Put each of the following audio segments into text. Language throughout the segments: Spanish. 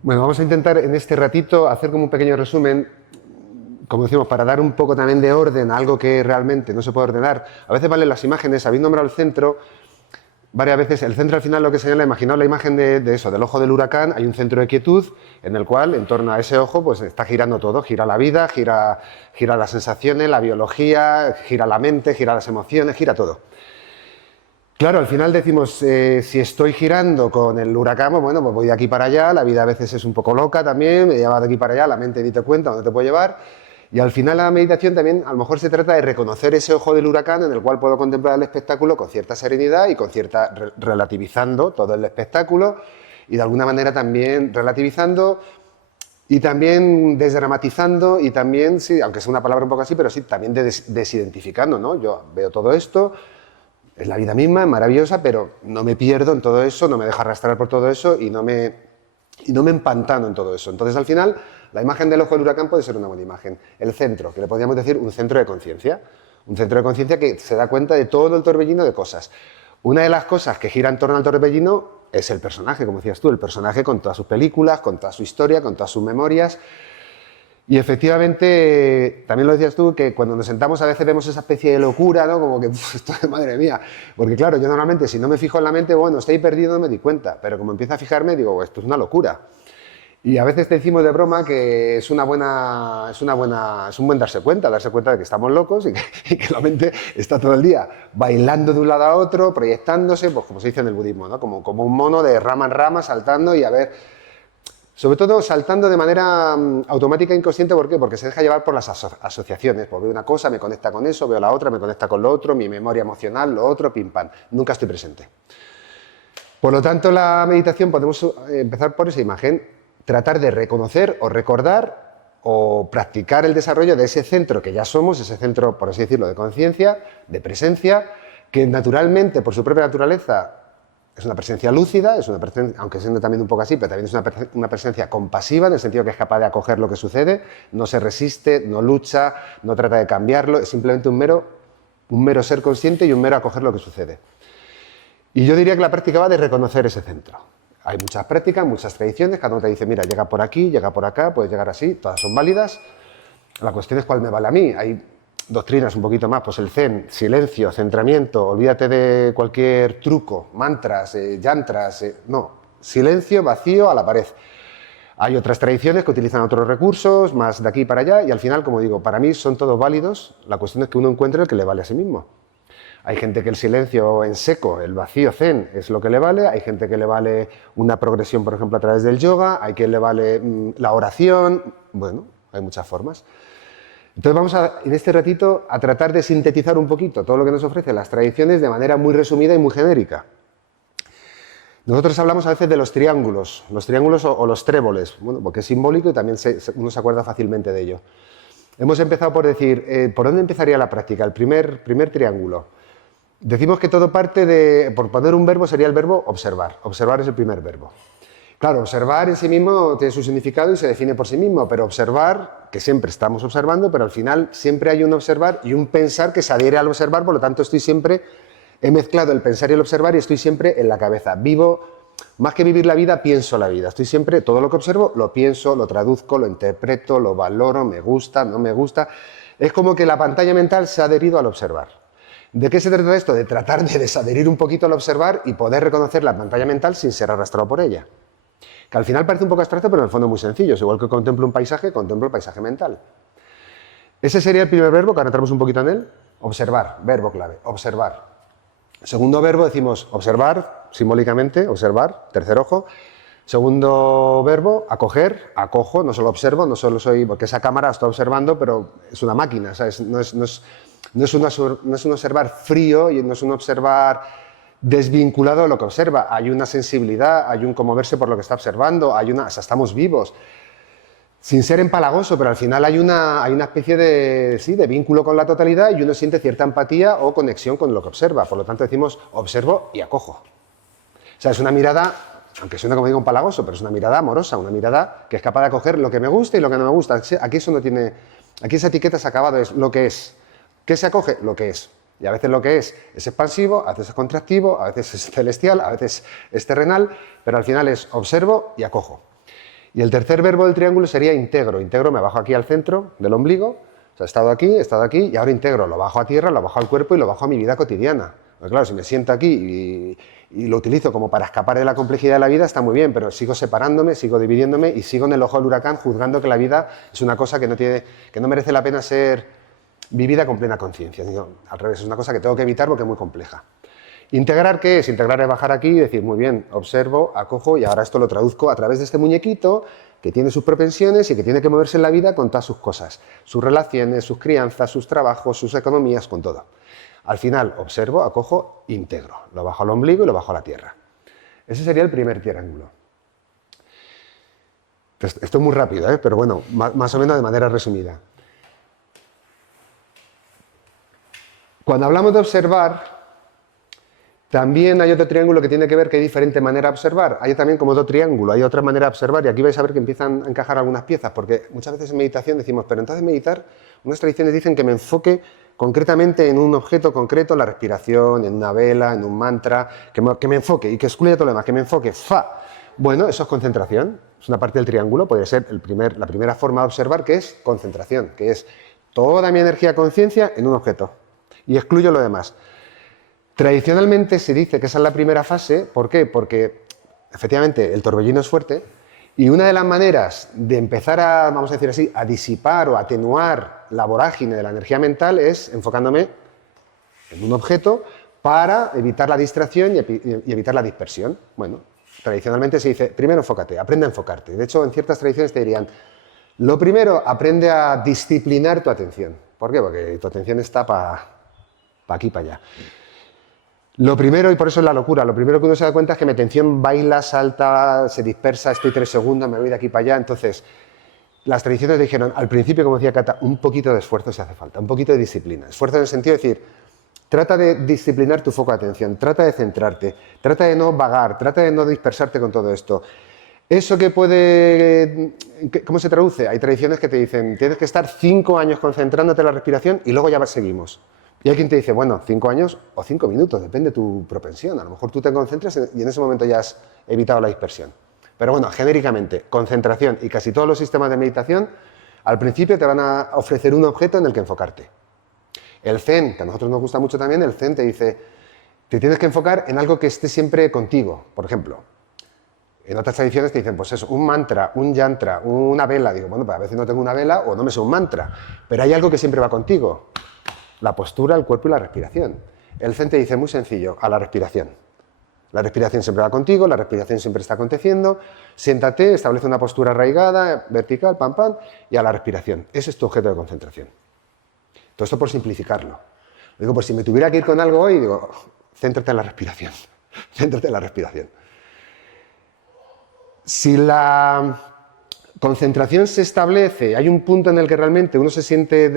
Bueno, vamos a intentar en este ratito hacer como un pequeño resumen, como decimos, para dar un poco también de orden a algo que realmente no se puede ordenar. A veces valen las imágenes, habéis nombrado el centro, varias veces el centro al final lo que señala, imaginaos la imagen de eso, del ojo del huracán, hay un centro de quietud en el cual en torno a ese ojo pues está girando todo, gira la vida, gira las sensaciones, la biología, gira la mente, gira las emociones, gira todo. Claro, al final decimos, si estoy girando con el huracán, pues bueno, pues voy de aquí para allá, la vida a veces es un poco loca también, me lleva de aquí para allá, la mente ni te cuenta dónde te puede llevar, y al final la meditación también a lo mejor se trata de reconocer ese ojo del huracán en el cual puedo contemplar el espectáculo con cierta serenidad y con cierta relativizando todo el espectáculo y de alguna manera también relativizando y también desdramatizando y también, sí, aunque sea una palabra un poco así, pero sí, también desidentificando, ¿no? Yo veo todo esto, es la vida misma, es maravillosa, pero no me pierdo en todo eso, no me dejo arrastrar por todo eso y no me empantano en todo eso. Entonces, al final, la imagen del ojo del huracán puede ser una buena imagen. El centro, que le podríamos decir un centro de conciencia. Un centro de conciencia que se da cuenta de todo el torbellino de cosas. Una de las cosas que gira en torno al torbellino es el personaje, como decías tú, el personaje con todas sus películas, con toda su historia, con todas sus memorias. Y efectivamente, también lo decías tú, que cuando nos sentamos a veces vemos esa especie de locura, ¿no? Como que, esto es madre mía. Porque claro, yo normalmente si no me fijo en la mente, bueno, estoy perdido, no me di cuenta. Pero como empiezo a fijarme, digo, esto es una locura. Y a veces te decimos de broma que es un buen darse cuenta de que estamos locos y que la mente está todo el día bailando de un lado a otro, proyectándose, pues como se dice en el budismo, ¿no? Como un mono de rama en rama, saltando y a ver... Sobre todo saltando de manera automática e inconsciente, ¿por qué? Porque se deja llevar por las asociaciones. Pues veo una cosa, me conecta con eso, veo la otra, me conecta con lo otro, mi memoria emocional, lo otro, pim pam. Nunca estoy presente. Por lo tanto, la meditación podemos empezar por esa imagen, tratar de reconocer o recordar o practicar el desarrollo de ese centro que ya somos, ese centro, por así decirlo, de conciencia, de presencia, que naturalmente, por su propia naturaleza, es una presencia lúcida, es una presencia, aunque siendo también un poco así, pero también es una presencia compasiva, en el sentido que es capaz de acoger lo que sucede, no se resiste, no lucha, no trata de cambiarlo, es simplemente un mero ser consciente y un mero acoger lo que sucede. Y yo diría que la práctica va de reconocer ese centro. Hay muchas prácticas, muchas tradiciones, cada uno te dice, mira, llega por aquí, llega por acá, puedes llegar así, todas son válidas. La cuestión es cuál me vale a mí. Hay doctrinas un poquito más, pues el zen, silencio, centramiento, olvídate de cualquier truco, mantras, yantras, no, silencio, vacío, a la pared. Hay otras tradiciones que utilizan otros recursos, más de aquí para allá, y al final, como digo, para mí son todos válidos, la cuestión es que uno encuentre el que le vale a sí mismo. Hay gente que el silencio en seco, el vacío zen, es lo que le vale, hay gente que le vale una progresión, por ejemplo, a través del yoga, hay quien le vale la oración, bueno, hay muchas formas. Entonces vamos en este ratito a tratar de sintetizar un poquito todo lo que nos ofrecen las tradiciones de manera muy resumida y muy genérica. Nosotros hablamos a veces de los triángulos o los tréboles, bueno, porque es simbólico y también uno se acuerda fácilmente de ello. Hemos empezado por decir, ¿por dónde empezaría la práctica? El primer triángulo. Decimos que todo parte por poner un verbo sería el verbo observar. Observar es el primer verbo. Claro, observar en sí mismo tiene su significado y se define por sí mismo, pero observar, que siempre estamos observando, pero al final siempre hay un observar y un pensar que se adhiere al observar, por lo tanto he mezclado el pensar y el observar y estoy siempre en la cabeza. Vivo, más que vivir la vida, pienso la vida. Estoy siempre, todo lo que observo, lo pienso, lo traduzco, lo interpreto, lo valoro, me gusta, no me gusta. Es como que la pantalla mental se ha adherido al observar. ¿De qué se trata esto? De tratar de desadherir un poquito al observar y poder reconocer la pantalla mental sin ser arrastrado por ella. Que al final parece un poco abstracto, pero en el fondo es muy sencillo. Es igual que contemplo un paisaje, contemplo el paisaje mental. Ese sería el primer verbo, que ahora entramos un poquito en él. Observar, verbo clave, observar. Segundo verbo decimos observar, simbólicamente, observar, tercer ojo. Segundo verbo, acoger, acojo, no solo observo, no solo soy, porque esa cámara está observando, pero es una máquina, ¿sabes? No es un observar frío y no es un observar desvinculado de lo que observa. Hay una sensibilidad, hay un conmoverse por lo que está observando, o sea, estamos vivos. Sin ser empalagoso, pero al final hay una especie de vínculo con la totalidad y uno siente cierta empatía o conexión con lo que observa. Por lo tanto decimos observo y acojo. O sea, es una mirada, aunque suena como digo empalagoso, pero es una mirada amorosa, una mirada que es capaz de acoger lo que me gusta y lo que no me gusta. Aquí eso no tiene, aquí esa etiqueta se ha acabado, es lo que es. ¿Qué se acoge? Lo que es. Y a veces lo que es expansivo, a veces es contractivo, a veces es celestial, a veces es terrenal, pero al final es observo y acojo. Y el tercer verbo del triángulo sería integro. Integro, me bajo aquí al centro del ombligo, o sea, he estado aquí y ahora integro, lo bajo a tierra, lo bajo al cuerpo y lo bajo a mi vida cotidiana. Pues claro, si me siento aquí y lo utilizo como para escapar de la complejidad de la vida, está muy bien, pero sigo separándome, sigo dividiéndome y sigo en el ojo del huracán juzgando que la vida es una cosa que no merece la pena ser vivida con plena conciencia. Al revés, es una cosa que tengo que evitar porque es muy compleja. ¿Integrar qué es? Integrar es bajar aquí y decir, muy bien, observo, acojo y ahora esto lo traduzco a través de este muñequito que tiene sus propensiones y que tiene que moverse en la vida con todas sus cosas, sus relaciones, sus crianzas, sus trabajos, sus economías, con todo. Al final, observo, acojo, integro. Lo bajo al ombligo y lo bajo a la tierra. Ese sería el primer triángulo. Esto es muy rápido, pero bueno, más o menos de manera resumida. Cuando hablamos de observar, también hay otro triángulo que tiene que ver que hay diferente manera de observar. Hay también como otro triángulo, hay otra manera de observar y aquí vais a ver que empiezan a encajar algunas piezas, porque muchas veces en meditación decimos, pero entonces meditar, unas tradiciones dicen que me enfoque concretamente en un objeto concreto, la respiración, en una vela, en un mantra, que me enfoque y que excluya todo lo demás, que me enfoque, ¡fa! Bueno, eso es concentración, es una parte del triángulo, puede ser la primera forma de observar que es concentración, que es toda mi energía conciencia en un objeto y excluyo lo demás. Tradicionalmente se dice que esa es la primera fase, ¿por qué? Porque efectivamente el torbellino es fuerte y una de las maneras de empezar a, vamos a decir así, a disipar o atenuar la vorágine de la energía mental es enfocándome en un objeto para evitar la distracción y evitar la dispersión. Bueno, tradicionalmente se dice, primero enfócate, aprende a enfocarte. De hecho, en ciertas tradiciones te dirían, lo primero, aprende a disciplinar tu atención. ¿Por qué? Porque tu atención está para aquí, para allá. Lo primero, y por eso es la locura, lo primero que uno se da cuenta es que mi atención baila, salta, se dispersa, estoy 3 segundos, me voy de aquí para allá. Entonces, las tradiciones dijeron, al principio, como decía Cata, un poquito de esfuerzo se hace falta, un poquito de disciplina. Esfuerzo en el sentido de decir, trata de disciplinar tu foco de atención, trata de centrarte, trata de no vagar, trata de no dispersarte con todo esto. ¿Eso que puede... ¿Cómo se traduce? Hay tradiciones que te dicen, tienes que estar 5 años concentrándote en la respiración y luego ya seguimos. Y hay quien te dice, bueno, 5 años o 5 minutos, depende de tu propensión. A lo mejor tú te concentras y en ese momento ya has evitado la dispersión. Pero bueno, genéricamente, concentración y casi todos los sistemas de meditación, al principio te van a ofrecer un objeto en el que enfocarte. El Zen, que a nosotros nos gusta mucho también, el Zen te dice, te tienes que enfocar en algo que esté siempre contigo. Por ejemplo, en otras tradiciones te dicen, pues eso, un mantra, un yantra, una vela. Digo, bueno, pues a veces no tengo una vela o no me sé un mantra, pero hay algo que siempre va contigo. La postura, el cuerpo y la respiración. El Zen te dice muy sencillo, a la respiración. La respiración siempre va contigo, la respiración siempre está aconteciendo. Siéntate, establece una postura arraigada, vertical, pam, pam, y a la respiración. Ese es tu objeto de concentración. Todo esto por simplificarlo. Digo, pues si me tuviera que ir con algo hoy, digo, céntrate en la respiración. Céntrate en la respiración. Si la concentración se establece, hay un punto en el que realmente uno se siente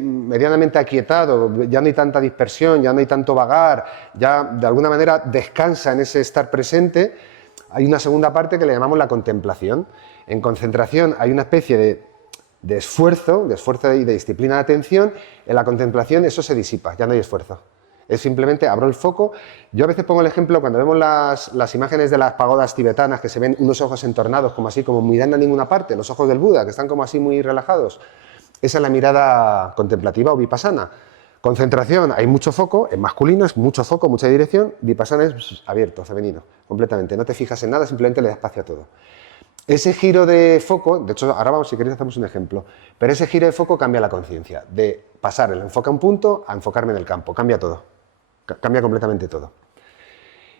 medianamente aquietado, ya no hay tanta dispersión, ya no hay tanto vagar, ya de alguna manera descansa en ese estar presente, hay una segunda parte que le llamamos la contemplación. En concentración hay una especie de esfuerzo y de disciplina de atención, en la contemplación eso se disipa, ya no hay esfuerzo. Es simplemente abro el foco. Yo a veces pongo el ejemplo cuando vemos las imágenes de las pagodas tibetanas que se ven unos ojos entornados como así, como mirando a ninguna parte, los ojos del Buda que están como así muy relajados. Esa es la mirada contemplativa o vipassana. Concentración, hay mucho foco, en masculino es mucho foco, mucha dirección, vipassana es abierto, femenino, completamente. No te fijas en nada, simplemente le das espacio a todo. Ese giro de foco, de hecho ahora vamos, si queréis hacemos un ejemplo, pero ese giro de foco cambia la conciencia, de pasar el enfoque a un punto a enfocarme en el campo, cambia todo. Cambia completamente todo.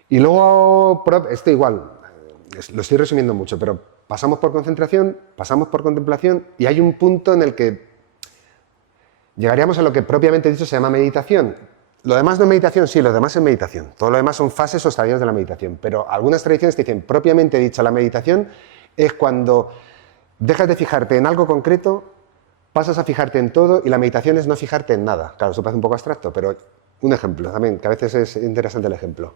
Y luego, esto igual, lo estoy resumiendo mucho, pero pasamos por concentración, pasamos por contemplación y hay un punto en el que llegaríamos a lo que propiamente dicho se llama meditación. Lo demás no es meditación, sí, lo demás es meditación. Todo lo demás son fases o estadios de la meditación, pero algunas tradiciones te dicen, propiamente dicha la meditación es cuando dejas de fijarte en algo concreto, pasas a fijarte en todo y la meditación es no fijarte en nada. Claro, eso parece un poco abstracto, pero... Un ejemplo también, que a veces es interesante el ejemplo.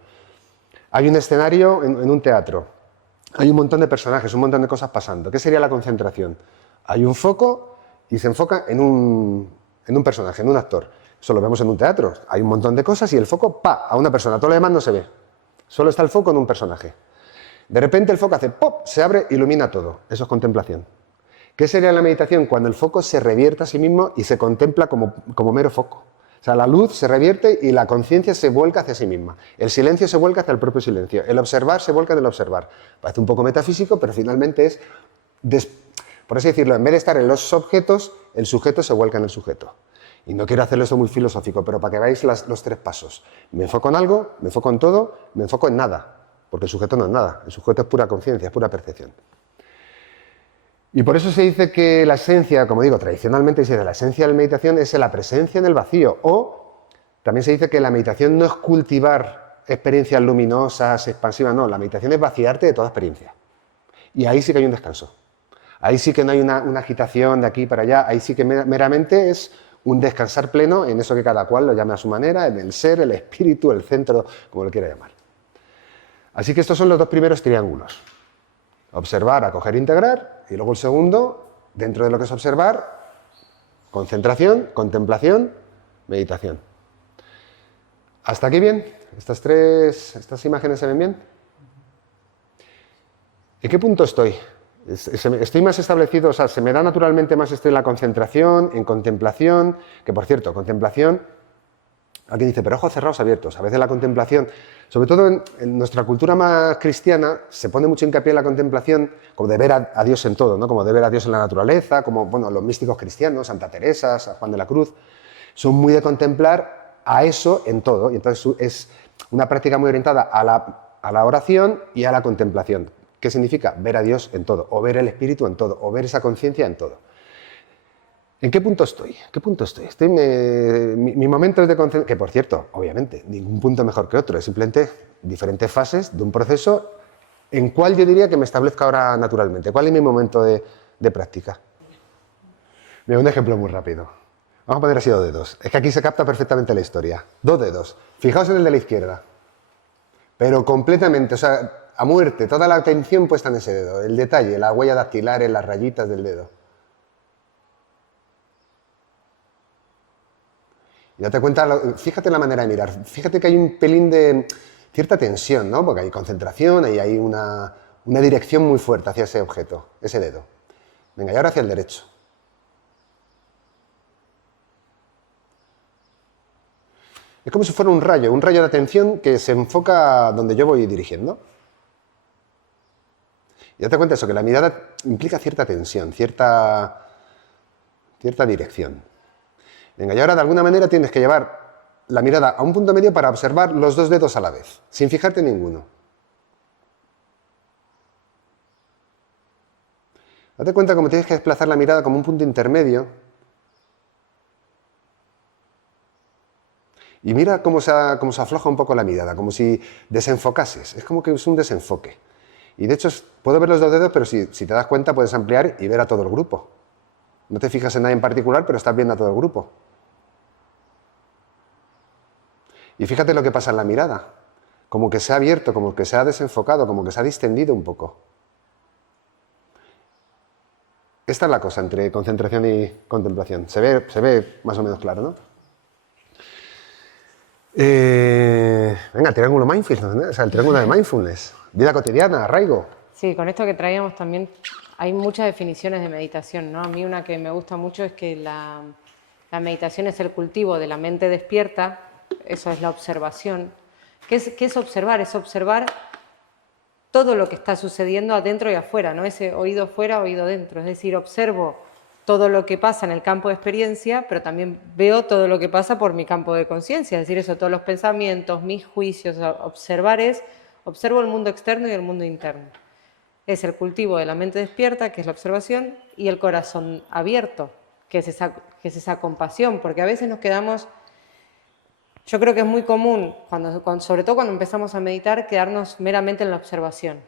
Hay un escenario en un teatro, hay un montón de personajes, un montón de cosas pasando. ¿Qué sería la concentración? Hay un foco y se enfoca en un personaje, en un actor. Eso lo vemos en un teatro. Hay un montón de cosas y el foco, ¡pa!, a una persona. Todo lo demás no se ve. Solo está el foco en un personaje. De repente el foco hace ¡pop!, se abre, ilumina todo. Eso es contemplación. ¿Qué sería la meditación? Cuando el foco se revierte a sí mismo y se contempla como mero foco. O sea, la luz se revierte y la conciencia se vuelca hacia sí misma. El silencio se vuelca hacia el propio silencio. El observar se vuelca en el observar. Parece un poco metafísico, pero finalmente es, por así decirlo, en vez de estar en los objetos, el sujeto se vuelca en el sujeto. Y no quiero hacerlo esto muy filosófico, pero para que veáis los tres pasos. Me enfoco en algo, me enfoco en todo, me enfoco en nada. Porque el sujeto no es nada. El sujeto es pura conciencia, es pura percepción. Y por eso se dice que la esencia, como digo, tradicionalmente se dice la esencia de la meditación es la presencia en el vacío. O también se dice que la meditación no es cultivar experiencias luminosas, expansivas, no. La meditación es vaciarte de toda experiencia. Y ahí sí que hay un descanso. Ahí sí que no hay una agitación de aquí para allá. Ahí sí que meramente es un descansar pleno en eso que cada cual lo llame a su manera, en el ser, el espíritu, el centro, como lo quiera llamar. Así que estos son los dos primeros triángulos. Observar, acoger, integrar, y luego el segundo, dentro de lo que es observar, concentración, contemplación, meditación. ¿Hasta aquí bien? ¿Estas imágenes se ven bien? ¿En qué punto estoy? Estoy más establecido, o sea, se me da naturalmente más estoy en la concentración, en contemplación, que por cierto, contemplación, alguien dice, pero ojos cerrados abiertos. A veces la contemplación, sobre todo en nuestra cultura más cristiana, se pone mucho hincapié en la contemplación como de ver a Dios en todo, ¿no? Como de ver a Dios en la naturaleza, como bueno, los místicos cristianos, Santa Teresa, San Juan de la Cruz, son muy de contemplar a eso en todo. Y entonces es una práctica muy orientada a la oración y a la contemplación. ¿Qué significa? Ver a Dios en todo, o ver el Espíritu en todo, o ver esa conciencia en todo. ¿En qué punto estoy? Mi momento es de concentración, que por cierto, obviamente, ningún punto mejor que otro, es simplemente diferentes fases de un proceso en cuál yo diría que me establezco ahora naturalmente. ¿Cuál es mi momento de práctica? Mira, un ejemplo muy rápido. Vamos a poner así 2 dedos. Es que aquí se capta perfectamente la historia. 2 dedos. Fijaos en el de la izquierda. Pero completamente, o sea, a muerte, toda la atención puesta en ese dedo. El detalle, la huella dactilar, las rayitas del dedo. Y date cuenta, fíjate la manera de mirar, fíjate que hay un pelín de cierta tensión, ¿no? Porque hay concentración, hay una dirección muy fuerte hacia ese objeto, ese dedo. Venga, y ahora hacia el derecho. Es como si fuera un rayo de atención que se enfoca donde yo voy dirigiendo. Y date cuenta de eso, que la mirada implica cierta tensión, cierta dirección. Venga, y ahora de alguna manera tienes que llevar la mirada a un punto medio para observar los 2 dedos a la vez, sin fijarte en ninguno. Date cuenta cómo tienes que desplazar la mirada como un punto intermedio. Y mira cómo se afloja un poco la mirada, como si desenfocases. Es como que es un desenfoque. Y de hecho, puedo ver los 2 dedos, pero si te das cuenta puedes ampliar y ver a todo el grupo. No te fijas en nadie en particular, pero estás viendo a todo el grupo. Y fíjate lo que pasa en la mirada. Como que se ha abierto, como que se ha desenfocado, como que se ha distendido un poco. Esta es la cosa entre concentración y contemplación. Se ve más o menos claro, ¿no? Venga, el triángulo mindfulness, ¿no? O sea, el triángulo de mindfulness. Vida cotidiana, arraigo. Sí, con esto que traíamos también hay muchas definiciones de meditación, ¿no? A mí una que me gusta mucho es que la meditación es el cultivo de la mente despierta, eso es la observación. ¿Qué es observar? Es observar todo lo que está sucediendo adentro y afuera, ¿no? Ese oído fuera, oído dentro. Es decir, observo todo lo que pasa en el campo de experiencia, pero también veo todo lo que pasa por mi campo de conciencia. Es decir, eso, todos los pensamientos, mis juicios. Observar es, observo el mundo externo y el mundo interno. Es el cultivo de la mente despierta, que es la observación, y el corazón abierto, que es esa compasión, porque a veces nos quedamos... Yo creo que es muy común, sobre todo cuando empezamos a meditar, quedarnos meramente en la observación.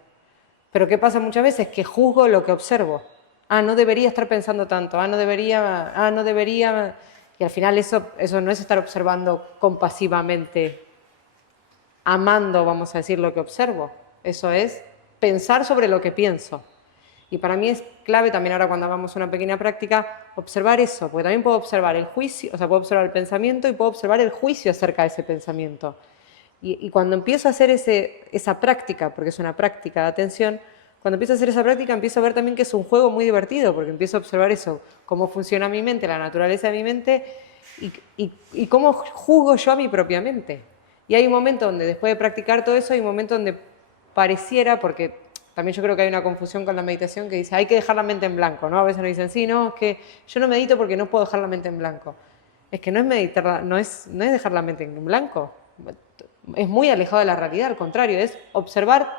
Pero ¿qué pasa muchas veces? Que juzgo lo que observo. Ah, no debería estar pensando tanto, no debería... Y al final eso no es estar observando compasivamente, amando, vamos a decir, lo que observo. Eso es pensar sobre lo que pienso. Y para mí es clave también ahora cuando hagamos una pequeña práctica observar eso, porque también puedo observar el juicio, o sea, puedo observar el pensamiento y puedo observar el juicio acerca de ese pensamiento. Y cuando empiezo a hacer esa práctica, porque es una práctica de atención, cuando empiezo a hacer esa práctica empiezo a ver también que es un juego muy divertido, porque empiezo a observar eso, cómo funciona mi mente, la naturaleza de mi mente y cómo juzgo yo a mi propia mente. Y hay un momento donde después de practicar todo eso, hay un momento donde pareciera, porque también yo creo que hay una confusión con la meditación que dice, hay que dejar la mente en blanco, ¿no? A veces nos dicen, sí, no, es que yo no medito porque no puedo dejar la mente en blanco. Es que no es meditar, no es dejar la mente en blanco. Es muy alejado de la realidad, al contrario, es observar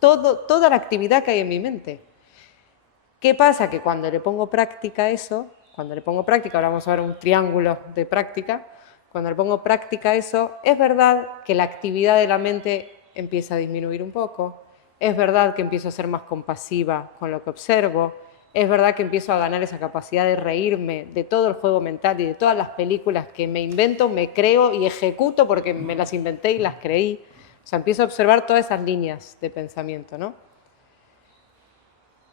toda la actividad que hay en mi mente. ¿Qué pasa? Que cuando le pongo práctica a eso, cuando le pongo práctica, ahora vamos a ver un triángulo de práctica, cuando le pongo práctica a eso, es verdad que la actividad de la mente empieza a disminuir un poco, es verdad que empiezo a ser más compasiva con lo que observo, es verdad que empiezo a ganar esa capacidad de reírme de todo el juego mental y de todas las películas que me invento, me creo y ejecuto porque me las inventé y las creí. O sea, empiezo a observar todas esas líneas de pensamiento, ¿no?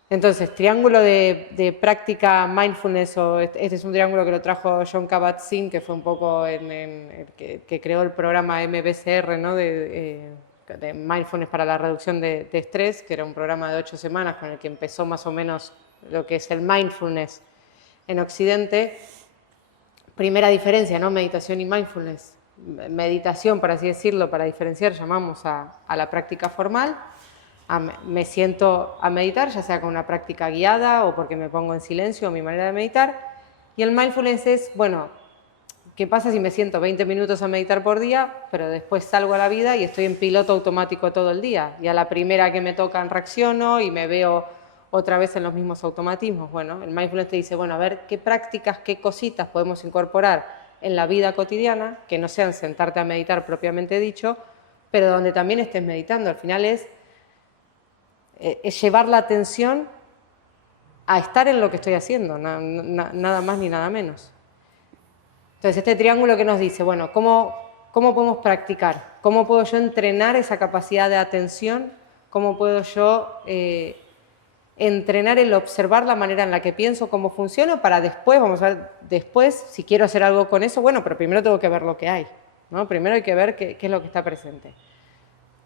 Entonces, triángulo de práctica mindfulness, este es un triángulo que lo trajo Jon Kabat-Zinn, que fue un poco que creó el programa MBSR, ¿no? de mindfulness para la reducción de estrés, que era un programa de 8 semanas con el que empezó más o menos lo que es el mindfulness en Occidente. Primera diferencia, ¿no? Meditación y mindfulness. Meditación, por así decirlo, para diferenciar, llamamos a la práctica formal. Me siento a meditar, ya sea con una práctica guiada o porque me pongo en silencio, mi manera de meditar. Y el mindfulness es, bueno, ¿qué pasa si me siento 20 minutos a meditar por día, pero después salgo a la vida y estoy en piloto automático todo el día? Y a la primera que me tocan reacciono y me veo otra vez en los mismos automatismos. Bueno, el mindfulness te dice, bueno, a ver qué prácticas, qué cositas podemos incorporar en la vida cotidiana, que no sean sentarte a meditar propiamente dicho, pero donde también estés meditando. Al final es llevar la atención a estar en lo que estoy haciendo, nada más ni nada menos. Entonces, este triángulo que nos dice, bueno, ¿cómo podemos practicar? ¿Cómo puedo yo entrenar esa capacidad de atención? ¿Cómo puedo yo entrenar el observar la manera en la que pienso, cómo funciona, para después, vamos a ver, después, si quiero hacer algo con eso, bueno, pero primero tengo que ver lo que hay, ¿no? Primero hay que ver qué es lo que está presente.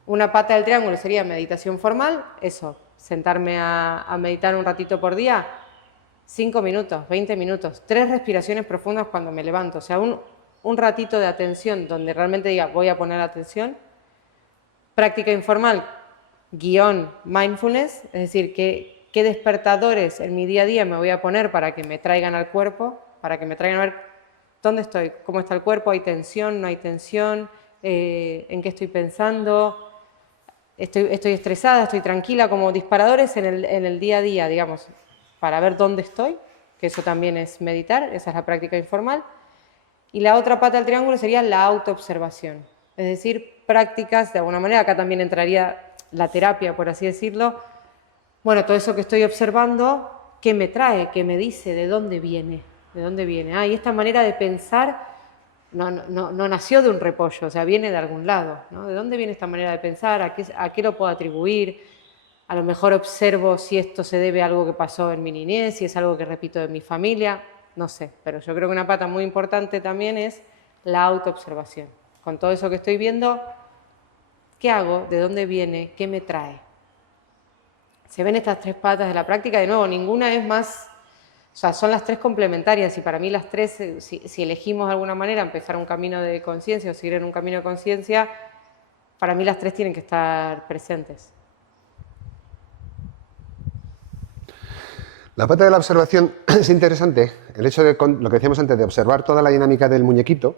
Una pata del triángulo sería meditación formal, eso, sentarme a meditar un ratito por día, 5 minutos, 20 minutos, 3 respiraciones profundas cuando me levanto, o sea, un ratito de atención donde realmente diga, voy a poner atención. Práctica informal, guión mindfulness, es decir, qué despertadores en mi día a día me voy a poner para que me traigan al cuerpo, para que me traigan a ver dónde estoy, cómo está el cuerpo, hay tensión, no hay tensión, en qué estoy pensando. Estoy estresada, estoy tranquila, como disparadores en el día a día, digamos, para ver dónde estoy, que eso también es meditar, esa es la práctica informal. Y la otra pata del triángulo sería la autoobservación, es decir, prácticas, de alguna manera, acá también entraría la terapia, por así decirlo. Bueno, todo eso que estoy observando, ¿qué me trae? ¿Qué me dice? ¿De dónde viene? ¿De dónde viene? Y esta manera de pensar no nació de un repollo, o sea, viene de algún lado, ¿no? ¿De dónde viene esta manera de pensar? ¿A qué lo puedo atribuir? A lo mejor observo si esto se debe a algo que pasó en mi niñez, si es algo que repito de mi familia, no sé. Pero yo creo que una pata muy importante también es la autoobservación. Con todo eso que estoy viendo, ¿qué hago? ¿De dónde viene? ¿Qué me trae? Se ven estas 3 patas de la práctica, de nuevo, ninguna es más... O sea, son las 3 complementarias y para mí las 3, si elegimos de alguna manera empezar un camino de conciencia o seguir en un camino de conciencia, para mí las 3 tienen que estar presentes. La pata de la observación es interesante, el hecho de, lo que decíamos antes, de observar toda la dinámica del muñequito,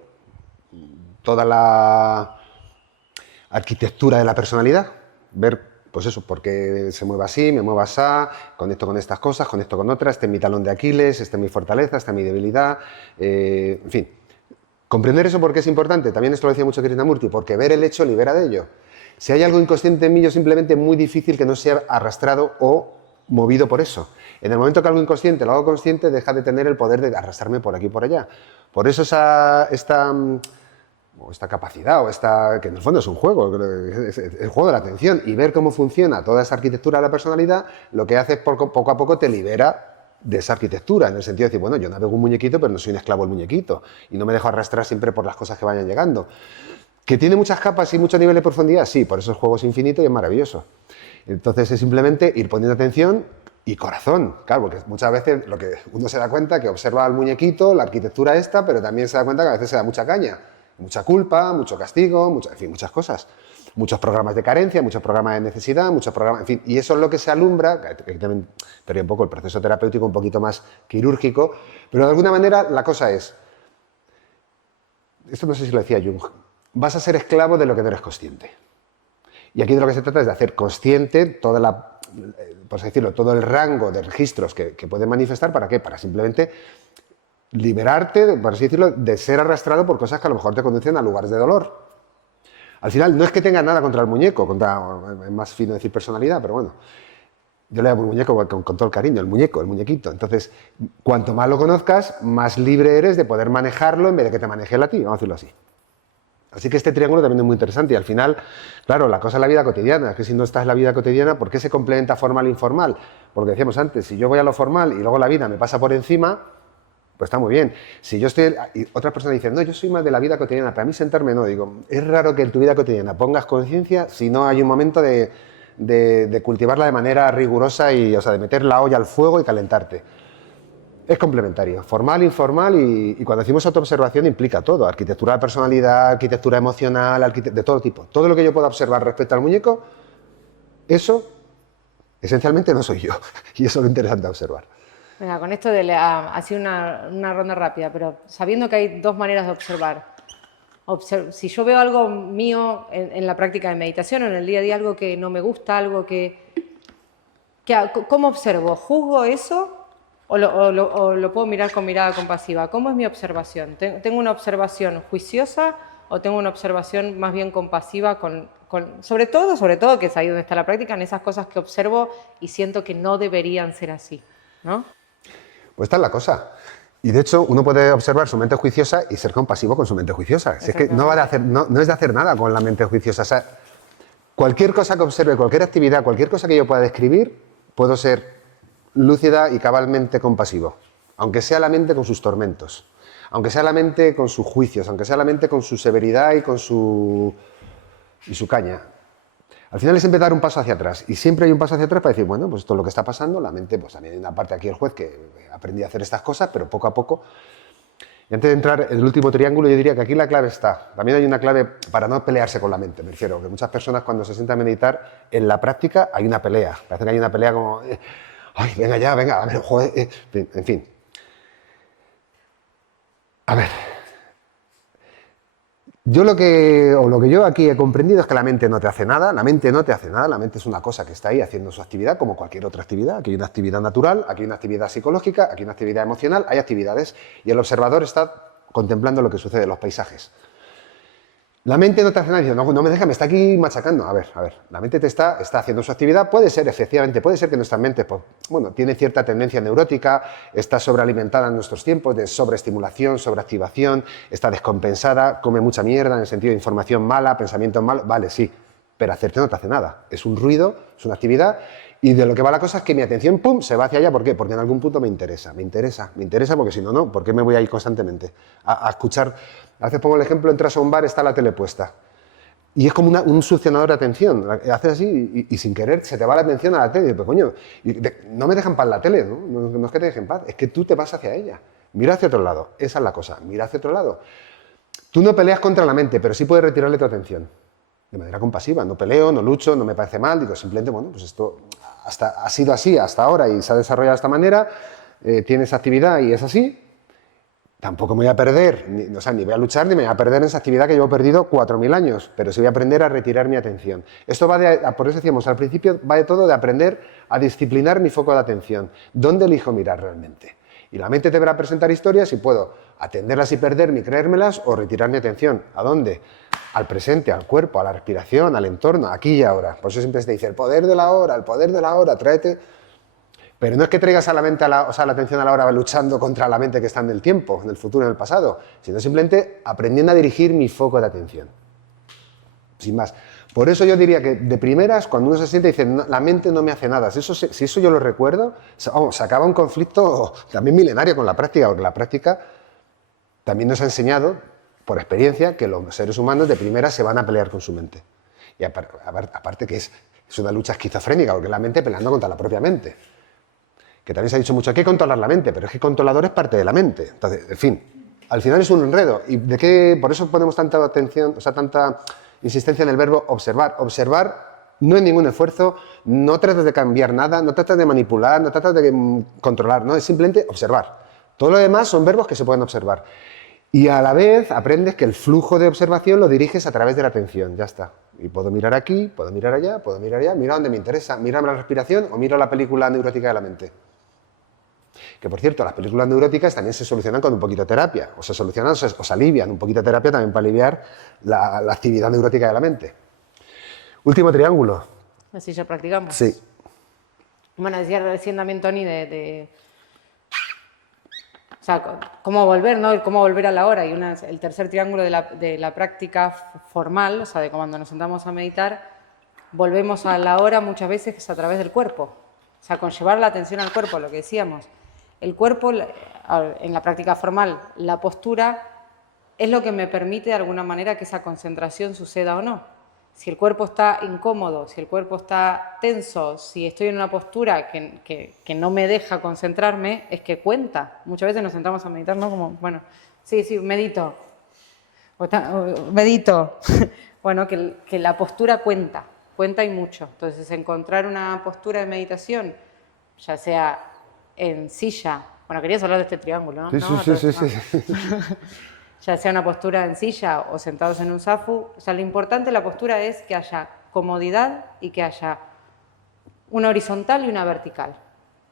toda la arquitectura de la personalidad, ver, pues eso, por qué se mueve así, me muevo así, conecto con estas cosas, conecto con otras, este es mi talón de Aquiles, esta es mi fortaleza, esta es mi debilidad, en fin. Comprender eso porque es importante, también esto lo decía mucho Krishnamurti, porque ver el hecho libera de ello. Si hay algo inconsciente en mí, yo simplemente es muy difícil que no sea arrastrado o movido por eso. En el momento que algo inconsciente lo hago consciente, deja de tener el poder de arrastrarme por aquí y por allá. Por eso esta capacidad, que en el fondo es un juego, es el juego de la atención, y ver cómo funciona toda esa arquitectura de la personalidad, lo que hace es poco a poco te libera de esa arquitectura, en el sentido de decir, bueno, yo navego un muñequito, pero no soy un esclavo del muñequito, y no me dejo arrastrar siempre por las cosas que vayan llegando. ¿Que tiene muchas capas y mucho nivel de profundidad? Sí, por eso el juego es infinito y es maravilloso. Entonces es simplemente ir poniendo atención y corazón, claro, porque muchas veces lo que uno se da cuenta que observa al muñequito, la arquitectura esta, pero también se da cuenta que a veces se da mucha caña, mucha culpa, mucho castigo, en fin, muchas cosas. Muchos programas de carencia, muchos programas de necesidad, muchos programas, en fin, y eso es lo que se alumbra, que también sería un poco el proceso terapéutico un poquito más quirúrgico, pero de alguna manera la cosa es, esto no sé si lo decía Jung, vas a ser esclavo de lo que no eres consciente. Y aquí de lo que se trata es de hacer consciente toda la, por así decirlo, todo el rango de registros que pueden manifestar. ¿Para qué? Para simplemente liberarte, por así decirlo, de ser arrastrado por cosas que a lo mejor te conducen a lugares de dolor. Al final, no es que tenga nada contra el muñeco, es más fino decir personalidad, pero bueno, yo le llamo muñeco con todo el cariño, el muñequito. Entonces, cuanto más lo conozcas, más libre eres de poder manejarlo en vez de que te maneje él a ti, vamos a decirlo así. Así que este triángulo también es muy interesante y al final, claro, la cosa es la vida cotidiana, es que si no estás en la vida cotidiana, ¿por qué se complementa formal e informal? Porque decíamos antes, si yo voy a lo formal y luego la vida me pasa por encima, pues está muy bien. Si yo estoy, y otras personas dicen, no, yo soy más de la vida cotidiana, para mí sentarme no, digo, es raro que en tu vida cotidiana pongas conciencia si no hay un momento de cultivarla de manera rigurosa y, o sea, de meter la olla al fuego y calentarte. Es complementario, formal, informal y cuando decimos autoobservación implica todo, arquitectura de personalidad, arquitectura emocional, de todo tipo. Todo lo que yo pueda observar respecto al muñeco, eso esencialmente no soy yo y eso es lo interesante de observar. Venga, con esto así una ronda rápida, pero sabiendo que hay dos maneras de observar. Si yo veo algo mío en la práctica de meditación o en el día a día, algo que no me gusta, algo ¿cómo observo? ¿Juzgo eso o lo puedo mirar con mirada compasiva? ¿Cómo es mi observación? ¿Tengo una observación juiciosa o tengo una observación más bien compasiva sobre todo, que es ahí donde está la práctica, en esas cosas que observo y siento que no deberían ser así, ¿no? Pues esta es la cosa. Y de hecho, uno puede observar su mente juiciosa y ser compasivo con su mente juiciosa. Si es que no es de hacer nada con la mente juiciosa. O sea, cualquier cosa que observe, cualquier actividad, cualquier cosa que yo pueda describir, puedo ser lúcida y cabalmente compasivo. Aunque sea la mente con sus tormentos. Aunque sea la mente con sus juicios. Aunque sea la mente con su severidad y con su caña. Al final es siempre dar un paso hacia atrás y siempre hay un paso hacia atrás para decir, bueno, pues esto es lo que está pasando, la mente, pues también hay una parte aquí el juez que aprendí a hacer estas cosas, pero poco a poco. Y antes de entrar en el último triángulo, yo diría que aquí la clave está. También hay una clave para no pelearse con la mente, me refiero, que muchas personas cuando se sientan a meditar, en la práctica hay una pelea, parece que hay una pelea como, ay, venga ya, venga, a ver, joder, en fin. A ver. Lo que yo aquí he comprendido es que la mente no te hace nada, la mente no te hace nada, la mente es una cosa que está ahí haciendo su actividad como cualquier otra actividad. Aquí hay una actividad natural, aquí hay una actividad psicológica, aquí hay una actividad emocional, hay actividades y el observador está contemplando lo que sucede en los paisajes. La mente no te hace nada, dice, no me deja, me está aquí machacando. A ver, la mente te está haciendo su actividad, puede ser, efectivamente, puede ser que nuestra mente, pues, bueno, tiene cierta tendencia neurótica, está sobrealimentada en nuestros tiempos de sobreestimulación, sobreactivación, está descompensada, come mucha mierda en el sentido de información mala, pensamientos malos, vale, sí, pero hacerte no te hace nada. Es un ruido, es una actividad, y de lo que va la cosa es que mi atención, pum, se va hacia allá. ¿Por qué? Porque en algún punto me interesa porque si no, no, ¿por qué me voy a ir constantemente a escuchar? A veces pongo el ejemplo, entras a un bar, está la tele puesta. Y es como un succionador de atención. Haces así y sin querer se te va la atención a la tele. Y dices, coño, no me dejan paz la tele, ¿no? No es que te dejen paz, es que tú te vas hacia ella. Mira hacia otro lado, esa es la cosa, mira hacia otro lado. Tú no peleas contra la mente, pero sí puedes retirarle tu atención. De manera compasiva, no peleo, no lucho, no me parece mal, digo simplemente, bueno, pues esto ha sido así hasta ahora y se ha desarrollado de esta manera, tienes actividad y es así. Tampoco me voy a perder, ni voy a luchar ni me voy a perder en esa actividad que llevo perdido 4.000 años, pero sí voy a aprender a retirar mi atención. Esto va por eso decíamos al principio, va de todo de aprender a disciplinar mi foco de atención. ¿Dónde elijo mirar realmente? Y la mente te verá presentar historias y puedo atenderlas y perderme y creérmelas o retirar mi atención. ¿A dónde? Al presente, al cuerpo, a la respiración, al entorno, aquí y ahora. Por eso siempre se te dice el poder de la hora, tráete. Pero no es que traigas a la mente, la atención a la hora luchando contra la mente que está en el tiempo, en el futuro, en el pasado, sino simplemente aprendiendo a dirigir mi foco de atención. Sin más. Por eso yo diría que de primeras, cuando uno se siente y dice, no, la mente no me hace nada, si eso yo lo recuerdo, se acaba un conflicto también milenario con la práctica, porque la práctica también nos ha enseñado por experiencia, que los seres humanos de primera se van a pelear con su mente. Y aparte que es una lucha esquizofrénica, porque la mente peleando contra la propia mente. Que también se ha dicho mucho, hay que controlar la mente, pero es que el controlador es parte de la mente. Entonces, en fin, al final es un enredo. ¿Y de qué? Por eso ponemos tanta atención, o sea, tanta insistencia en el verbo observar. Observar no es ningún esfuerzo, no tratas de cambiar nada, no tratas de manipular, no tratas de controlar, no, es simplemente observar. Todo lo demás son verbos que se pueden observar. Y a la vez aprendes que el flujo de observación lo diriges a través de la atención, ya está. Y puedo mirar aquí, puedo mirar allá, puedo mirar allá, mira donde me interesa, mira la respiración o miro la película neurótica de la mente. Que por cierto, las películas neuróticas también se solucionan con un poquito de terapia, o se solucionan o se alivian, un poquito de terapia también para aliviar la actividad neurótica de la mente. Último triángulo. Así ya practicamos. Sí. Bueno, decía recién también Tony o sea, cómo volver, ¿no? Cómo volver a la hora. Y el tercer triángulo de la práctica formal, o sea, de cuando nos sentamos a meditar, volvemos a la hora muchas veces que es a través del cuerpo. O sea, con llevar la atención al cuerpo, lo que decíamos. El cuerpo, en la práctica formal, la postura, es lo que me permite de alguna manera que esa concentración suceda o no. Si el cuerpo está incómodo, si el cuerpo está tenso, si estoy en una postura que no me deja concentrarme, es que cuenta. Muchas veces nos sentamos a meditar, ¿no? Como, bueno, sí, medito. Medito. Bueno, que la postura cuenta y mucho. Entonces, encontrar una postura de meditación, ya sea en silla. Bueno, querías hablar de este triángulo, ¿no? Sí. Ya sea una postura en silla o sentados en un zafu. O sea, lo importante de la postura es que haya comodidad y que haya una horizontal y una vertical.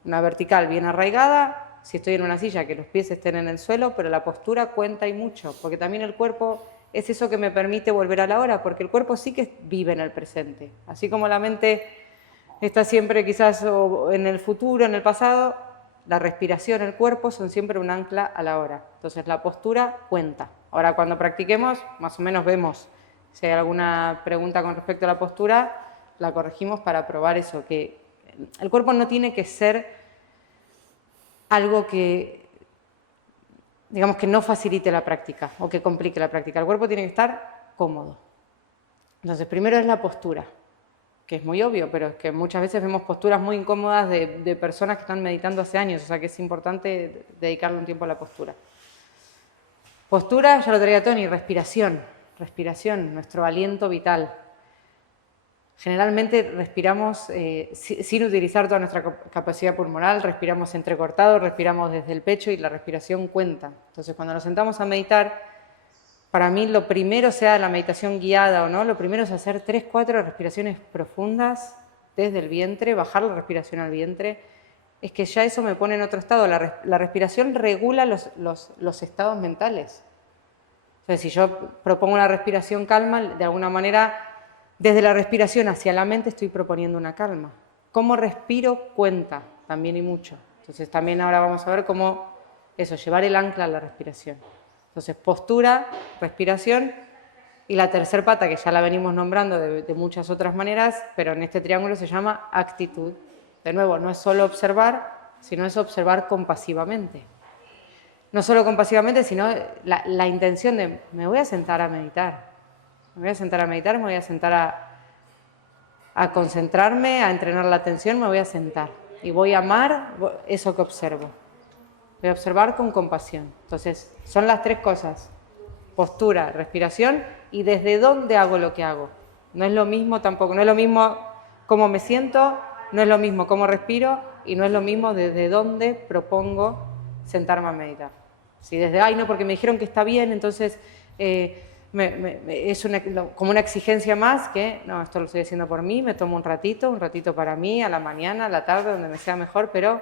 Una vertical bien arraigada, si estoy en una silla, que los pies estén en el suelo, pero la postura cuenta y mucho, porque también el cuerpo es eso que me permite volver a la hora, porque el cuerpo sí que vive en el presente. Así como la mente está siempre quizás en el futuro, en el pasado, la respiración, el cuerpo son siempre un ancla a la hora. Entonces la postura cuenta. Ahora cuando practiquemos, más o menos vemos si hay alguna pregunta con respecto a la postura, la corregimos para probar eso, que el cuerpo no tiene que ser algo que, digamos, que no facilite la práctica o que complique la práctica. El cuerpo tiene que estar cómodo. Entonces primero es la postura, que es muy obvio, pero es que muchas veces vemos posturas muy incómodas de personas que están meditando hace años, o sea que es importante dedicarle un tiempo a la postura. Postura, ya lo traía Tony, respiración, nuestro aliento vital. Generalmente respiramos sin utilizar toda nuestra capacidad pulmonar, respiramos entrecortado, respiramos desde el pecho y la respiración cuenta. Entonces cuando nos sentamos a meditar, para mí lo primero, sea la meditación guiada o no, lo primero es hacer 3, 4 respiraciones profundas desde el vientre, bajar la respiración al vientre. Es que ya eso me pone en otro estado. La respiración regula los estados mentales. Entonces, si yo propongo una respiración calma, de alguna manera, desde la respiración hacia la mente estoy proponiendo una calma. Cómo respiro cuenta también y mucho. Entonces, también ahora vamos a ver cómo eso, llevar el ancla a la respiración. Entonces, postura, respiración y la tercer pata, que ya la venimos nombrando de muchas otras maneras, pero en este triángulo se llama actitud. De nuevo, no es solo observar, sino es observar compasivamente. No solo compasivamente, sino la intención de me voy a sentar a meditar. Me voy a sentar a meditar, me voy a sentar a concentrarme, a entrenar la atención, me voy a sentar. Y voy a amar eso que observo. Voy a observar con compasión. Entonces, son las 3 cosas. Postura, respiración y desde dónde hago lo que hago. No es lo mismo tampoco, no es lo mismo cómo me siento, no es lo mismo cómo respiro y no es lo mismo desde dónde propongo sentarme a meditar. Si desde, ay no, porque me dijeron que está bien, entonces es como una exigencia más que, no, esto lo estoy haciendo por mí, me tomo un ratito para mí, a la mañana, a la tarde, donde me sea mejor, pero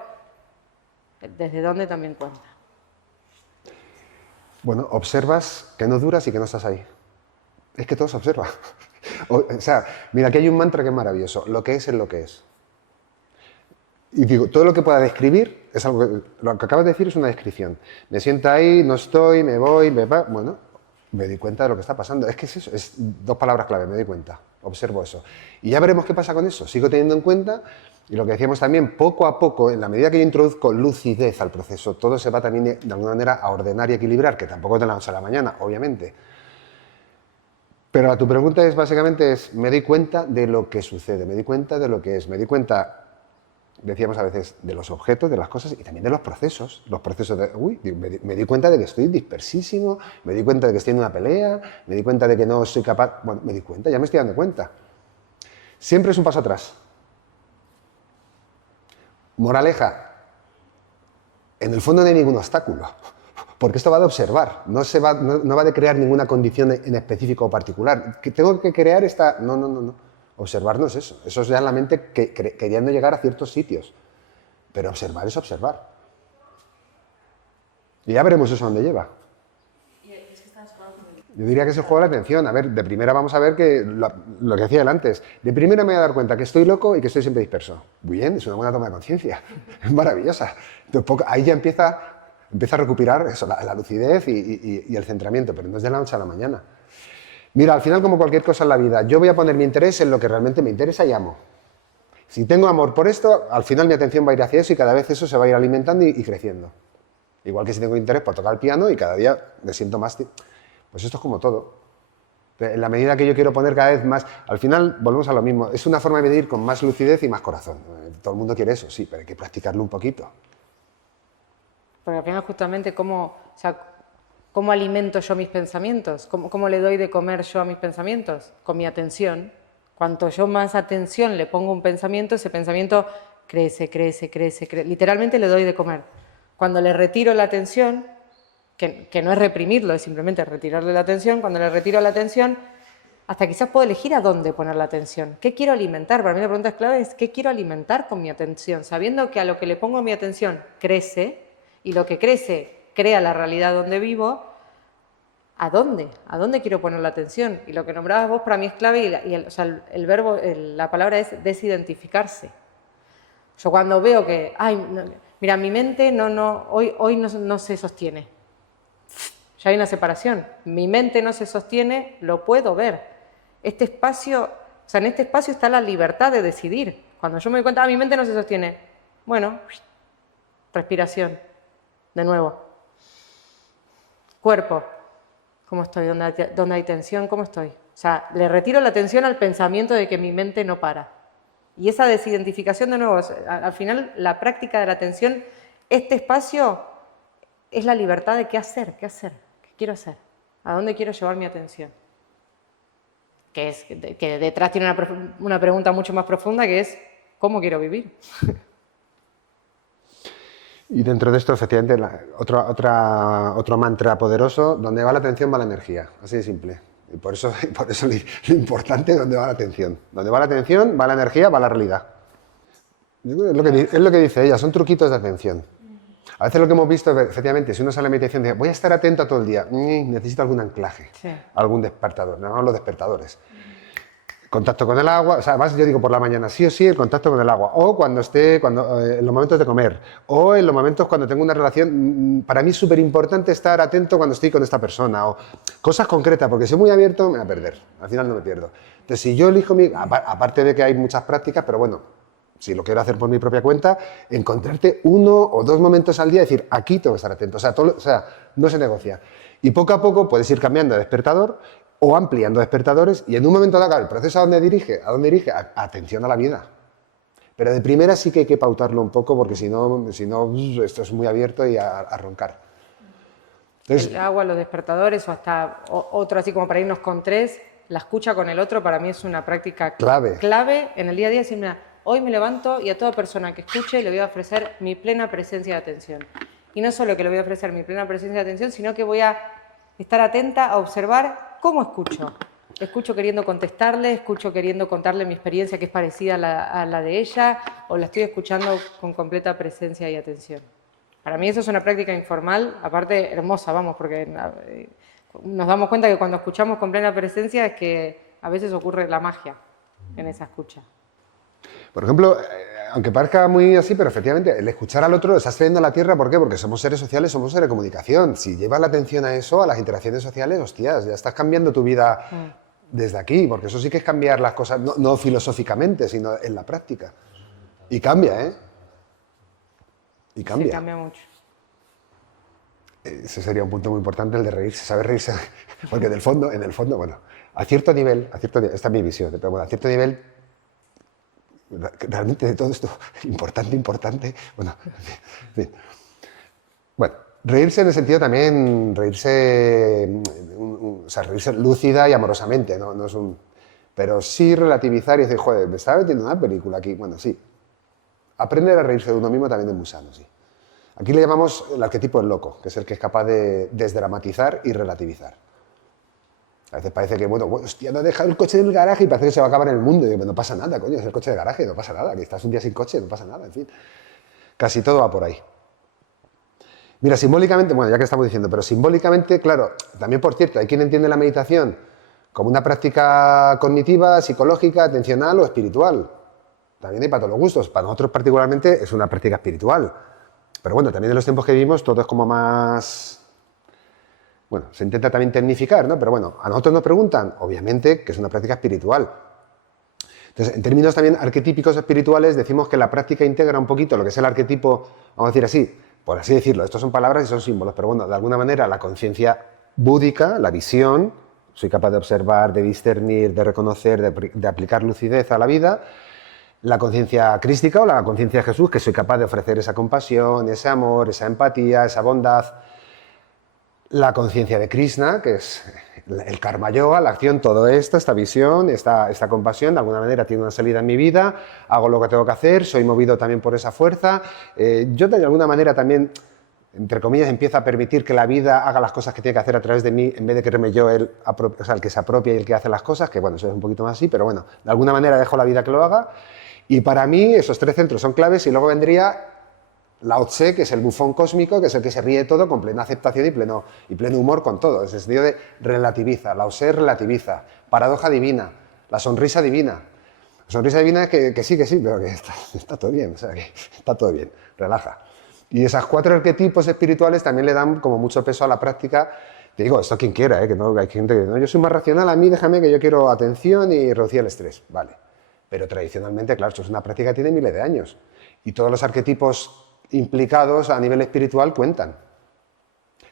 desde dónde también cuenta. Bueno, observas que no duras y que no estás ahí. Es que todo se observa. O sea, mira, aquí hay un mantra que es maravilloso. Lo que es lo que es. Y digo, todo lo que pueda describir, es algo que, lo que acabas de decir es una descripción. Me siento ahí, no estoy, me voy, bueno, me doy cuenta de lo que está pasando. Es que es eso, es 2 palabras clave, me doy cuenta. observo eso. Y ya veremos qué pasa con eso. Sigo teniendo en cuenta, y lo que decíamos también, poco a poco, en la medida que yo introduzco lucidez al proceso, todo se va también de alguna manera a ordenar y equilibrar, que tampoco de la noche a la mañana, obviamente. Pero a tu pregunta es básicamente, me doy cuenta de lo que sucede, me doy cuenta de lo que es, me doy cuenta, decíamos a veces, de los objetos, de las cosas y también de los procesos. Los procesos de, me di cuenta de que estoy dispersísimo, me di cuenta de que estoy en una pelea, me di cuenta de que no soy capaz, bueno, me di cuenta, ya me estoy dando cuenta. Siempre es un paso atrás. Moraleja, en el fondo no hay ningún obstáculo, porque esto va de observar, no va de crear ninguna condición en específico o particular. ¿Que tengo que crear esta? No. Observar no es eso. Eso es ya la mente queriendo llegar a ciertos sitios. Pero observar es observar. Y ya veremos eso a dónde lleva. Yo diría que es el juego de la atención. A ver, de primera vamos a ver que lo que decía antes. De primera me voy a dar cuenta que estoy loco y que estoy siempre disperso. Muy bien, es una buena toma de conciencia. Es maravillosa. Entonces, ahí ya empieza a recuperar eso, la lucidez y el centramiento, pero no es de la noche a la mañana. Mira, al final, como cualquier cosa en la vida, yo voy a poner mi interés en lo que realmente me interesa y amo. Si tengo amor por esto, al final mi atención va a ir hacia eso y cada vez eso se va a ir alimentando y creciendo. Igual que si tengo interés por tocar el piano y cada día me siento más... Pues esto es como todo. En la medida que yo quiero poner cada vez más... Al final, volvemos a lo mismo. Es una forma de medir con más lucidez y más corazón. Todo el mundo quiere eso, sí, pero hay que practicarlo un poquito. Porque al final justamente ¿cómo alimento yo mis pensamientos? ¿Cómo le doy de comer yo a mis pensamientos? Con mi atención. Cuanto yo más atención le pongo a un pensamiento, ese pensamiento crece. Literalmente le doy de comer. Cuando le retiro la atención, que no es reprimirlo, es simplemente retirarle la atención, cuando le retiro la atención, hasta quizás puedo elegir a dónde poner la atención. ¿Qué quiero alimentar? Para mí la pregunta clave es ¿qué quiero alimentar con mi atención? Sabiendo que a lo que le pongo mi atención crece, y lo que crece crea la realidad donde vivo, ¿a dónde? ¿A dónde quiero poner la atención? Y lo que nombrabas vos para mí es clave el verbo, la palabra es desidentificarse. Yo cuando veo que, mira, mi mente hoy no se sostiene. Ya hay una separación. Mi mente no se sostiene, lo puedo ver. En este espacio está la libertad de decidir. Cuando yo me doy cuenta, mi mente no se sostiene. Bueno, respiración. De nuevo. Cuerpo. ¿Cómo estoy? ¿Dónde hay tensión? ¿Cómo estoy? O sea, le retiro la atención al pensamiento de que mi mente no para. Y esa desidentificación, de nuevo, al final, la práctica de la atención, este espacio es la libertad de qué hacer, qué quiero hacer, a dónde quiero llevar mi atención. Que detrás tiene una pregunta mucho más profunda, que es, ¿cómo quiero vivir? Y dentro de esto, efectivamente, otro mantra poderoso, donde va la atención va la energía, así de simple. Y por eso lo importante es dónde va la atención. Donde va la atención, va la energía, va la realidad. Es lo que dice ella, son truquitos de atención. A veces lo que hemos visto, efectivamente, si uno sale a meditación dice, voy a estar atento todo el día, necesito algún anclaje, algún despertador, no los despertadores. Contacto con el agua, o sea, además yo digo por la mañana, sí o sí, el contacto con el agua, o en los momentos de comer, o en los momentos cuando tengo una relación, para mí es súper importante estar atento cuando estoy con esta persona, o cosas concretas, porque si soy muy abierto me voy a perder, al final no me pierdo. Entonces, si yo elijo aparte de que hay muchas prácticas, pero bueno, si lo quiero hacer por mi propia cuenta, encontrarte 1 o 2 momentos al día y decir, aquí tengo que estar atento, o sea, no se negocia. Y poco a poco puedes ir cambiando de despertador, o ampliando despertadores, y en un momento dado, el proceso ¿a dónde dirige? Atención a la vida. Pero de primera sí que hay que pautarlo un poco, porque si no esto es muy abierto y a roncar. Entonces, el agua, los despertadores, o hasta otro así como para irnos con 3, la escucha con el otro, para mí es una práctica clave en el día a día. Decir, mira, hoy me levanto y a toda persona que escuche le voy a ofrecer mi plena presencia de atención. Y no solo que le voy a ofrecer mi plena presencia de atención, sino que voy a estar atenta a observar cómo escucho. Escucho queriendo contestarle, escucho queriendo contarle mi experiencia que es parecida a la de ella, o la estoy escuchando con completa presencia y atención. Para mí eso es una práctica informal, aparte hermosa, porque nos damos cuenta que cuando escuchamos con plena presencia es que a veces ocurre la magia en esa escucha. Por ejemplo, aunque parezca muy así, pero efectivamente, el escuchar al otro lo estás trayendo a la tierra, ¿por qué? Porque somos seres sociales, somos seres de comunicación. Si llevas la atención a eso, a las interacciones sociales, hostias, ya estás cambiando tu vida desde aquí, porque eso sí que es cambiar las cosas, no filosóficamente, sino en la práctica. Y cambia, ¿eh? Y cambia. Se cambia mucho. Ese sería un punto muy importante, el de reírse, saber reírse. Porque en el fondo, bueno, a cierto nivel, esta es mi visión, pero bueno, a cierto nivel, realmente de todo esto, importante, bueno, en fin. Bueno, reírse en el sentido también, reírse lúcida y amorosamente, no es un... Pero sí relativizar y decir, joder, me estaba metiendo una película aquí, bueno, sí. Aprender a reírse de uno mismo también es muy sano, sí. Aquí le llamamos el arquetipo del loco, que es el que es capaz de desdramatizar y relativizar. A veces parece que, bueno, hostia, no he dejado el coche en el garaje y parece que se va a acabar en el mundo. Y digo, no pasa nada, coño, es el coche de garaje, no pasa nada, que estás un día sin coche, no pasa nada, en fin. Casi todo va por ahí. Mira, simbólicamente, bueno, ya que estamos diciendo, pero simbólicamente, claro, también por cierto, hay quien entiende la meditación como una práctica cognitiva, psicológica, atencional o espiritual. También hay para todos los gustos. Para nosotros particularmente es una práctica espiritual. Pero bueno, también en los tiempos que vivimos todo es como más... Bueno, se intenta también tecnificar, ¿no? Pero bueno, a nosotros nos preguntan, obviamente, que es una práctica espiritual. Entonces, en términos también arquetípicos espirituales, decimos que la práctica integra un poquito lo que es el arquetipo, vamos a decir así, por así decirlo, estos son palabras y son símbolos, pero bueno, de alguna manera la conciencia búdica, la visión, soy capaz de observar, de discernir, de reconocer, de aplicar lucidez a la vida. La conciencia crística o la conciencia de Jesús, que soy capaz de ofrecer esa compasión, ese amor, esa empatía, esa bondad. La conciencia de Krishna, que es el karma yoga, la acción, todo esto, esta visión, esta compasión, de alguna manera tiene una salida en mi vida, hago lo que tengo que hacer, soy movido también por esa fuerza. Yo de alguna manera también, entre comillas, empiezo a permitir que la vida haga las cosas que tiene que hacer a través de mí, en vez de quererme yo el que se apropia y el que hace las cosas, que bueno, eso es un poquito más así, pero bueno, de alguna manera dejo la vida que lo haga. Y para mí esos tres centros son claves y luego vendría Lao Tse, que es el bufón cósmico, que es el que se ríe de todo con plena aceptación y pleno humor con todo. En el sentido de relativiza, Lao Tse relativiza, paradoja divina, la sonrisa divina. La sonrisa divina es que sí, pero que está todo bien, o sea, que está todo bien, relaja. Y esas cuatro arquetipos espirituales también le dan como mucho peso a la práctica. Te digo, esto quien quiera, que no hay gente que no, yo soy más racional, a mí déjame que yo quiero atención y reducir el estrés, vale. Pero tradicionalmente, claro, esto es una práctica que tiene miles de años. Y todos los arquetipos implicados a nivel espiritual cuentan.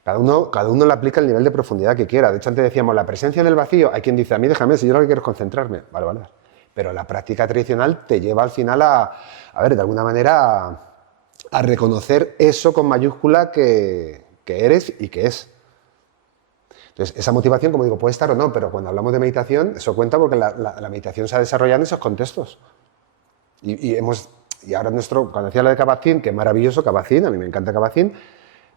Cada uno le aplica el nivel de profundidad que quiera. De hecho, antes decíamos, la presencia del vacío, hay quien dice, a mí déjame, si yo lo que quiero es concentrarme. Vale. Pero la práctica tradicional te lleva al final a ver, de alguna manera, a reconocer eso con mayúscula que eres y que es. Entonces, esa motivación, como digo, puede estar o no, pero cuando hablamos de meditación, eso cuenta porque la meditación se ha desarrollado en esos contextos. Y ahora cuando decía lo de Kabat-Zinn, que es maravilloso Kabat-Zinn, a mí me encanta Kabat-Zinn,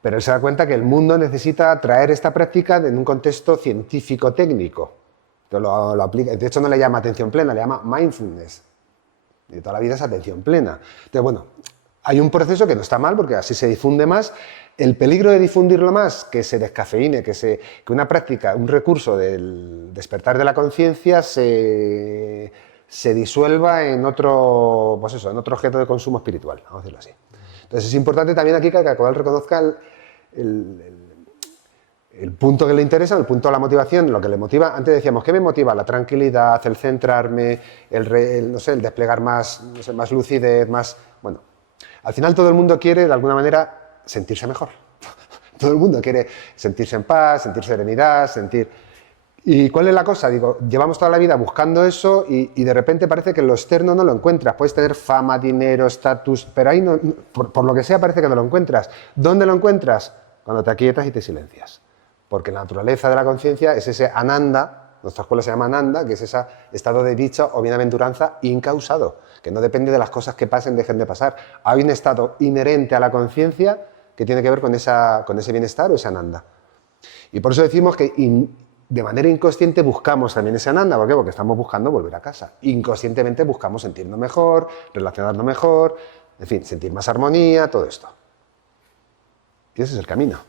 pero él se da cuenta que el mundo necesita traer esta práctica en un contexto científico-técnico. Entonces lo aplica, de hecho no le llama atención plena, le llama mindfulness. Y toda la vida es atención plena. Entonces, bueno, hay un proceso que no está mal porque así se difunde más. El peligro de difundirlo más, que se descafeíne, que una práctica, un recurso del despertar de la conciencia se disuelva en otro objeto de consumo espiritual, vamos a decirlo así. Entonces es importante también aquí que cada cual reconozca el punto que le interesa, el punto de la motivación, lo que le motiva. Antes decíamos, ¿qué me motiva? La tranquilidad, el centrarme, el desplegar más lucidez, más... Bueno, al final todo el mundo quiere, de alguna manera, sentirse mejor. Todo el mundo quiere sentirse en paz, sentir serenidad, ¿Y cuál es la cosa? Digo, llevamos toda la vida buscando eso y de repente parece que en lo externo no lo encuentras. Puedes tener fama, dinero, estatus, pero ahí no, por lo que sea parece que no lo encuentras. ¿Dónde lo encuentras? Cuando te aquietas y te silencias. Porque la naturaleza de la conciencia es ese ananda, nuestra escuela se llama ananda, que es ese estado de dicha o bienaventuranza incausado, que no depende de las cosas que pasen, dejen de pasar. Hay un estado inherente a la conciencia que tiene que ver con ese bienestar o ese ananda. Y por eso decimos que de manera inconsciente buscamos también ese ananda. ¿Por qué? Porque estamos buscando volver a casa. Inconscientemente buscamos sentirnos mejor, relacionarnos mejor, en fin, sentir más armonía, todo esto. Y ese es el camino.